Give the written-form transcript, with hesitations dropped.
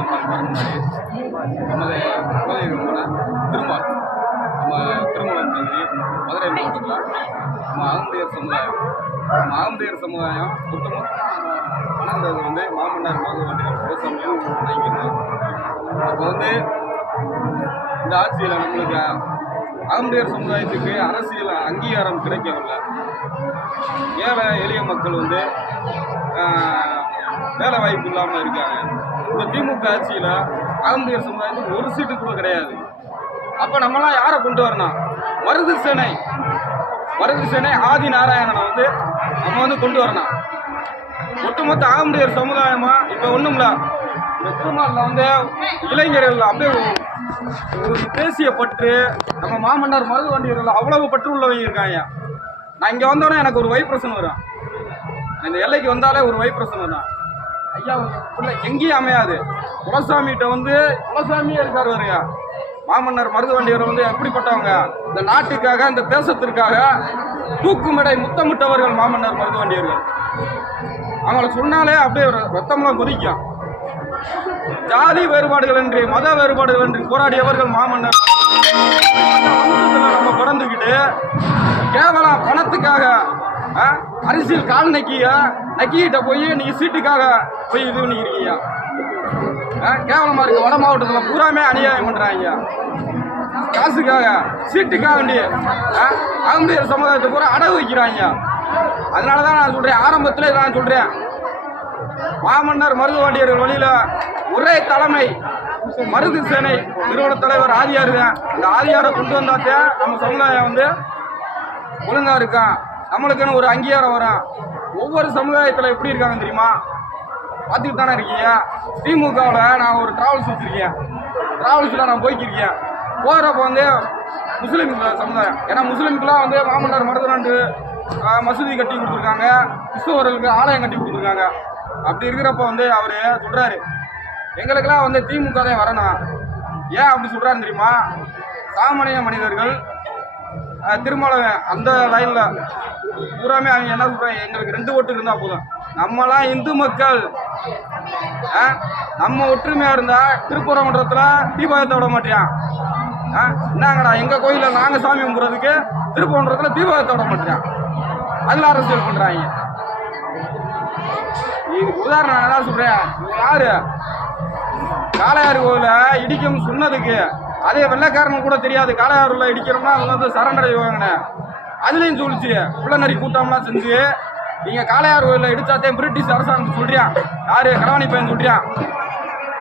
முன்னாடி நமது குலதெய்வமான திருமால் நம்ம திருமணம் பகுதி மதுரை மாவட்டத்தில் நம்ம ஆகம்படியர் சமுதாயம் ஒட்டுமொத்தமாக வணங்குறது வந்து மாமன்னார் மருதுவாண்டியர் கோசாமியும் வணங்கிக்கிறோம். அப்போ வந்து இந்த ஆட்சியில் நம்மளுக்கு ஆகம்படியர் சமுதாயத்துக்கு அரசியல் அங்கீகாரம் கிடைக்கவில்லை. ஏழை எளிய மக்கள் வந்து வேலை வாய்ப்பு இல்லாமல் இருக்காங்க. இந்த திமுக ஆட்சியில் ஆகம்படியர் சமுதாயத்துக்கு ஒரு சீட்டு கூட கிடையாது. அப்போ நம்மளாம் யாரை கொண்டு வரணும்? மருது சேனை ஆதி நாராயணனை வந்து நம்ம வந்து கொண்டு வரணும். ஒட்டுமொத்த ஆகம்படியர் சமுதாயமா இப்போ ஒன்றும்ல, இந்த திருமாலில் வந்து இளைஞர்கள் அப்படியே ஒரு தேசிய பற்று, நம்ம மாமன்னார் மருதுவாண்டியர்கள் அவ்வளவு பற்று உள்ளவங்க இருக்காங்க. நான் இங்கே வந்தோடனே எனக்கு ஒரு வைப்ரேஷன் வரும். இந்த எல்லைக்கு வந்தாலே ஒரு வைப்ரேஷன் வரும். ஐயா பிள்ளை எங்கேயும் அமையாது. குலசாமிகிட்ட வந்து குலசாமியே இருக்கார் வருங்க. மாமன்னார் மருதுவாண்டியர் வந்து எப்படிப்பட்டவங்க? இந்த நாட்டுக்காக, இந்த தேசத்திற்காக தூக்குமடை முத்தமிட்டவர்கள் மாமன்னார் மருதுவாண்டியர்கள். அவங்கள சொன்னாலே அப்படியே ரத்தம்லாம் கொதிக்கும். ஜாதி வேறுபாடுகள் என்று, மத வேறுபாடுகள் என்று போராடியவர்கள் மாமன்னார். நம்ம பிறந்துக்கிட்டு கேவலம் பணத்துக்காக அரசியல் கால் நக்கிட்ட போய் நீங்க சீட்டுக்காக போய் இது பண்ணிக்கிறீங்க. கேவலமா இருக்கு. வட மாவட்டத்தில் பூராமே அநியாயம் பண்றாங்க. காசுக்காக, சீட்டுக்காக வேண்டிய ஆகம்படியர் சமுதாயத்தை பூரா அடகு வைக்கிறாங்க. அதனாலதான் நான் சொல்றேன், ஆரம்பத்தில் நான் சொல்றேன், மாமன்னார் மருதுவாண்டியர்கள் வழியில ஒரே தலைமை மருது சேனை நிறுவன தலைவர் ஆதியார் தான். இந்த ஆதியாரை கொண்டு வந்தாத்தே நம்ம சமுதாயம் வந்து ஒழுங்கா இருக்கான், நம்மளுக்குன்னு ஒரு அங்கீகாரம் வரும். ஒவ்வொரு சமுதாயத்தில் எப்படி இருக்காங்க தெரியுமா? பார்த்துக்கிட்டு தானே இருக்கீங்க. திமுகவில் நான் ஒரு டிராவல்ஸ் வச்சுருக்கேன். டிராவல்ஸில் நான் போய்க்கிருக்கேன். போகிறப்ப வந்து முஸ்லீம் சமுதாயம், ஏன்னா முஸ்லீமுக்கெல்லாம் வந்து மாமன்னார் மருதுவாண்டு மசூதி கட்டி கொடுத்துருக்காங்க, கிறிஸ்துவர்களுக்கு ஆலயம் கட்டி கொடுத்துருக்காங்க. அப்படி இருக்கிறப்ப வந்து அவர் சொல்கிறாரு, எங்களுக்கெல்லாம் வந்து திமுக தான் வரணும். ஏன் அப்படி சொல்கிறாருன்னு தெரியுமா? சாமானிய மனிதர்கள் திருமணம் அந்த லைனில் பூராமே அவங்க என்ன சொல்கிறாங்க, எங்களுக்கு 2 ஓட்டு இருந்தால் போதும், நம்மளாம் இந்து மக்கள், நம்ம ஒற்றுமையாக இருந்தால் திருப்பரங்குன்றத்தில் தீபாவளத்தை விட மாட்டேன். என்னங்கடா, எங்கள் கோயிலில் நாங்கள் சாமி கும்பிட்றதுக்கு திருப்பரங்குன்றத்தில் தீபாவளத்தை விட மாட்டேன். அதில் அரசியல் பண்ணுறாங்க. இதுக்கு உதாரணம் நான் என்ன சொல்கிறேன், யாரு காளையார் கோயிலை இடிக்கும் சொன்னதுக்கு அதே வெள்ளைக்காரனுக்கு கூட தெரியாது. காளையாரில் இடிக்கிறோம்னா அவங்க வந்து சரணடைவாங்கன்னு அதுலேயும் சொல்லிச்சு. புள்ளநரி கூட்டம்லாம் செஞ்சு நீங்கள் காளையார் கோயிலில் இடிச்சாத்தே பிரிட்டிஷ் அரசாங்கம் சொல்றியான், யாரு கடவாணி பையன் சொல்றியான்.